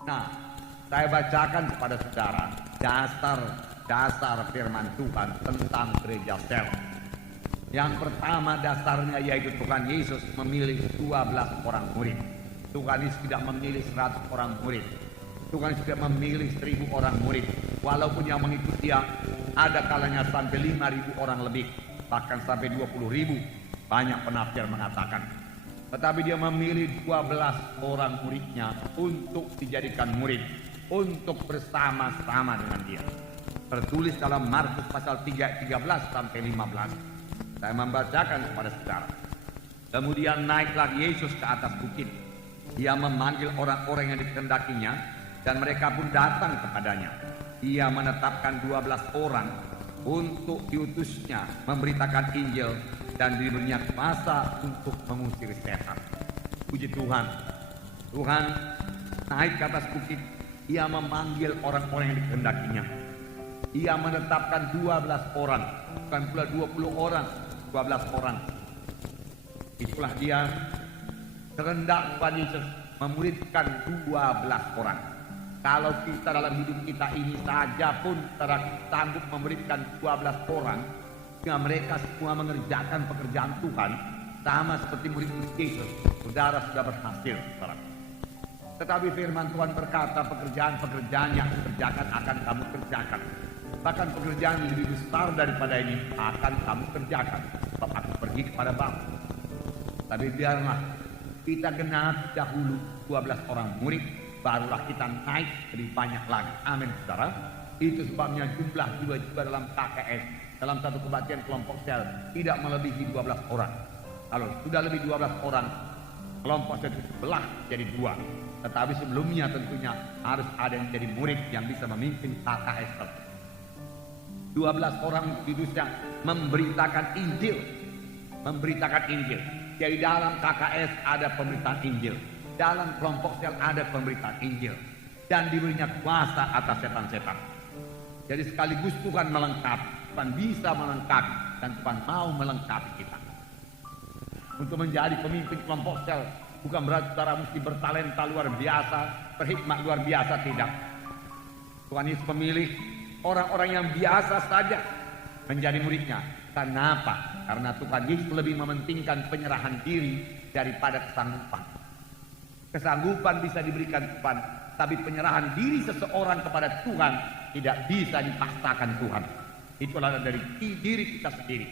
Nah, saya bacakan kepada saudara dasar firman Tuhan tentang gereja sel. Yang pertama dasarnya yaitu Tuhan Yesus memilih 12 orang murid. Tuhan Yesus tidak memilih 100 orang murid. Tuhan Yesus tidak memilih 1000 orang murid. Walaupun yang mengikuti dia ada kalanya sampai 5.000 orang lebih, bahkan sampai 20.000. Banyak penafsir mengatakan. Tetapi dia memilih 12 orang muridnya untuk dijadikan murid, untuk bersama-sama dengan dia. Tertulis dalam Markus pasal 3, 13 sampai 15. Saya membacakan kepada saudara. Kemudian naiklah Yesus ke atas bukit. Dia memanggil orang-orang yang dikehendakinya, dan mereka pun datang kepadanya. Ia menetapkan 12 orang untuk diutusnya memberitakan Injil dan diberinya kuasa untuk mengusir setan. Puji Tuhan. Tuhan naik ke atas bukit. Ia memanggil orang-orang yang dikehendakinya. Ia menetapkan 12 orang, bukan pula 20 orang, 12 orang. Itulah dia kehendak Tuhan Yesus memuridkan 12 orang. Kalau kita dalam hidup kita ini saja pun sanggup memberikan 12 orang, sehingga mereka semua mengerjakan pekerjaan Tuhan sama seperti murid Yesus, saudara sudah berhasil. Tetapi firman Tuhan berkata pekerjaan-pekerjaan yang dikerjakan akan kamu kerjakan. Bahkan pekerjaan yang lebih besar daripada ini akan kamu kerjakan. Sebab aku pergi kepada Bapa. Tapi biarlah kita genap dahulu 12 orang murid, barulah kita naik lebih banyak lagi. Amin, saudara. Itu sebabnya jumlah jiwa-jiwa dalam KKS, dalam satu kebaktian kelompok sel, tidak melebihi 12 orang. Kalau sudah lebih 12 orang, kelompok sel itu sebelah jadi 2. Tetapi sebelumnya tentunya harus ada yang jadi murid yang bisa memimpin KKS. 12 orang kudusnya memberitakan Injil. Memberitakan Injil. Jadi dalam KKS ada pemberitaan Injil. Dalam kelompok sel ada pemberitaan Injil. Dan diberinya kuasa atas setan-setan. Jadi sekaligus Tuhan melengkapi. Tuhan bisa melengkapi. Dan Tuhan mau melengkapi kita. Untuk menjadi pemimpin kelompok sel, bukan berarti saudara mesti bertalenta luar biasa, berhikmat luar biasa, tidak. Tuhan Yesus memilih orang-orang yang biasa saja menjadi muridnya. Karena apa? Karena Tuhan Yesus lebih mementingkan penyerahan diri daripada kesanggupan. Kesanggupan bisa diberikan Tuhan, tapi penyerahan diri seseorang kepada Tuhan tidak bisa dipaksakan Tuhan. Itulah dari diri kita sendiri.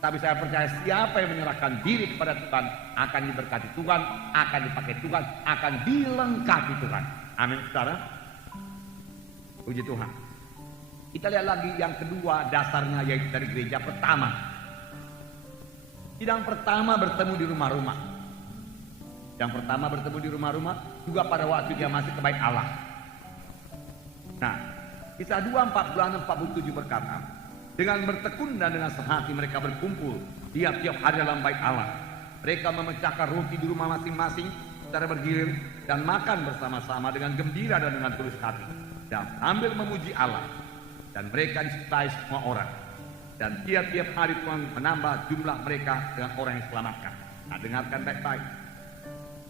Tapi saya percaya siapa yang menyerahkan diri kepada Tuhan akan diberkati Tuhan, akan dipakai Tuhan, akan dilengkapi Tuhan. Amin, saudara. Puji Tuhan. Kita lihat lagi yang kedua dasarnya, yaitu dari gereja pertama. Sidang pertama bertemu di rumah-rumah. Yang pertama bertemu di rumah-rumah juga pada waktu dia masih ke bait Allah. Nah, Kisah 2, 46-47 berkata, dengan bertekun dan dengan sehati mereka berkumpul tiap-tiap hari dalam bait Allah. Mereka memecahkan roti di rumah masing-masing secara bergilir dan makan bersama-sama dengan gembira dan dengan tulus hati dan sambil memuji Allah. Dan mereka disukai semua orang. Dan tiap-tiap hari Tuhan menambah jumlah mereka dengan orang yang diselamatkan. Nah, dengarkan baik-baik.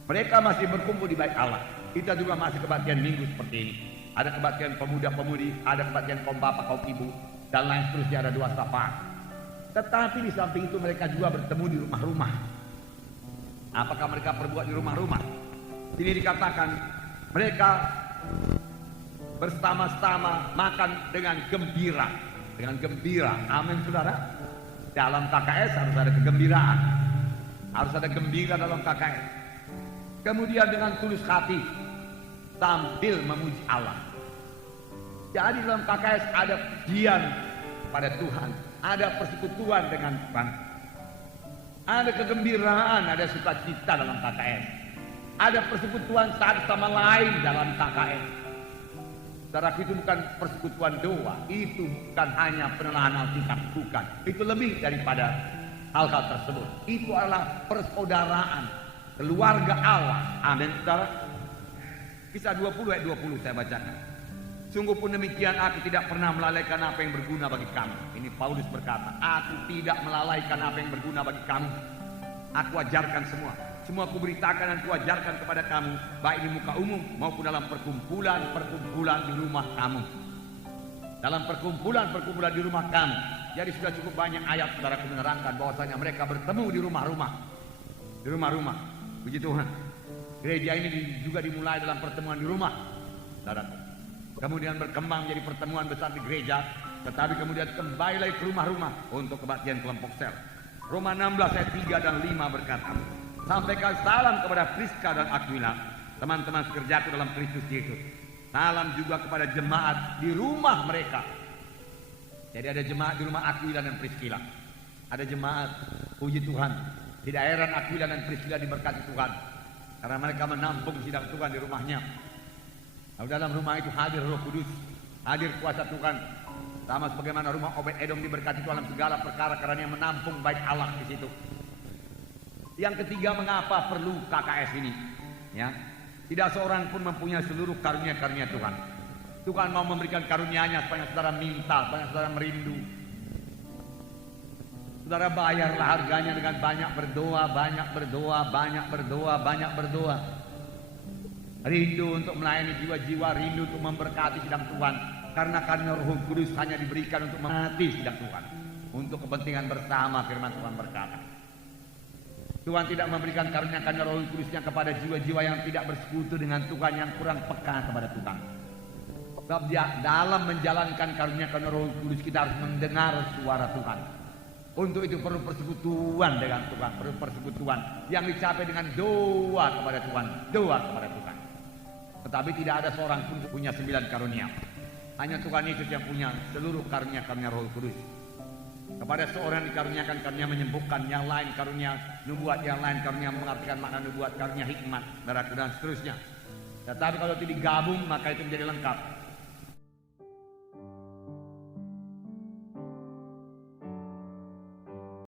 Mereka masih berkumpul di bait Allah. Kita juga masih kebaktian minggu seperti ini. Ada kebaktian pemuda-pemudi, ada kebaktian kaum bapak, kaum ibu, dan lain seterusnya, ada 2 safar. Tetapi di samping itu mereka juga bertemu di rumah-rumah. Apakah mereka perbuat di rumah-rumah? Ini dikatakan mereka bersama-sama makan dengan gembira. Dengan gembira. Amin, saudara. Dalam KKS harus ada kegembiraan. Harus ada gembira dalam KKS. Kemudian dengan tulus hati sambil memuji Allah. Jadi dalam KKS ada pujian pada Tuhan, ada persekutuan dengan Tuhan, ada kegembiraan, ada sukacita dalam KKS, ada persekutuan satu sama lain dalam KKS. Saudara, itu bukan persekutuan doa, itu bukan hanya penelahan Alkitab, bukan. Itu lebih daripada hal-hal tersebut. Itu adalah persaudaraan, keluarga Allah. Amin, saudara. Kisah 20 ayat 20 saya bacakan. Sungguh pun demikian, aku tidak pernah melalaikan apa yang berguna bagi kamu. Ini Paulus berkata, aku tidak melalaikan apa yang berguna bagi kamu. Aku ajarkan semua. Semua aku beritakan dan aku ajarkan kepada kamu, baik di muka umum maupun dalam perkumpulan di rumah kamu. Dalam perkumpulan di rumah kamu. Jadi sudah cukup banyak ayat saudaraku menerangkan bahwasanya mereka bertemu di rumah-rumah. Di rumah-rumah. Puji Tuhan. Gereja ini juga dimulai dalam pertemuan di rumah. Saudaraku. Kemudian berkembang menjadi pertemuan besar di gereja, tetapi kemudian kembali lagi ke rumah-rumah untuk kebaktian kelompok sel. Roma 16 ayat 3 dan 5 berkata, sampaikan salam kepada Priska dan Aquila, teman-teman sekerjaku dalam Kristus Yesus. Salam juga kepada jemaat di rumah mereka. Jadi ada jemaat di rumah Aquila dan Priscilla. Ada jemaat, puji Tuhan, tidak heran Aquila dan Priscilla diberkati Tuhan, karena mereka menampung sidang Tuhan di rumahnya. Lalu dalam rumah itu hadir Roh Kudus, hadir kuasa Tuhan, sama sebagaimana rumah Obed-Edom diberkati dalam segala perkara karena dia menampung baik Allah di situ. Yang ketiga, mengapa perlu KKS ini? Ya, tidak seorang pun mempunyai seluruh karunia-karunia Tuhan. Tuhan mau memberikan karunia-Nya supaya saudara minta, supaya saudara merindu. Saudara bayarlah harganya dengan banyak berdoa, banyak berdoa, banyak berdoa, banyak berdoa. Rindu untuk melayani jiwa-jiwa, rindu untuk memberkati sidang Tuhan. Karena karunia Roh Kudus hanya diberikan untuk memberkati sidang Tuhan. Untuk kepentingan bersama, firman Tuhan berkata. Tuhan tidak memberikan karunia-karunia Roh Kudusnya kepada jiwa-jiwa yang tidak bersekutu dengan Tuhan, yang kurang peka kepada Tuhan. Sebab dalam menjalankan karunia-karunia Roh Kudus kita harus mendengar suara Tuhan. Untuk itu perlu persekutuan dengan Tuhan, perlu persekutuan yang dicapai dengan doa kepada Tuhan, doa kepada Tuhan. Tetapi tidak ada seorang pun punya 9 karunia. Hanya Tuhan Yesus yang punya seluruh karunia-karunia Roh Kudus. Kepada seorang dikaruniakan karunia menyembuhkan, yang lain karunia nubuat, yang lain karunia mengartikan makna nubuat, karunia hikmat, dan seterusnya. Tetapi kalau itu digabung maka itu menjadi lengkap.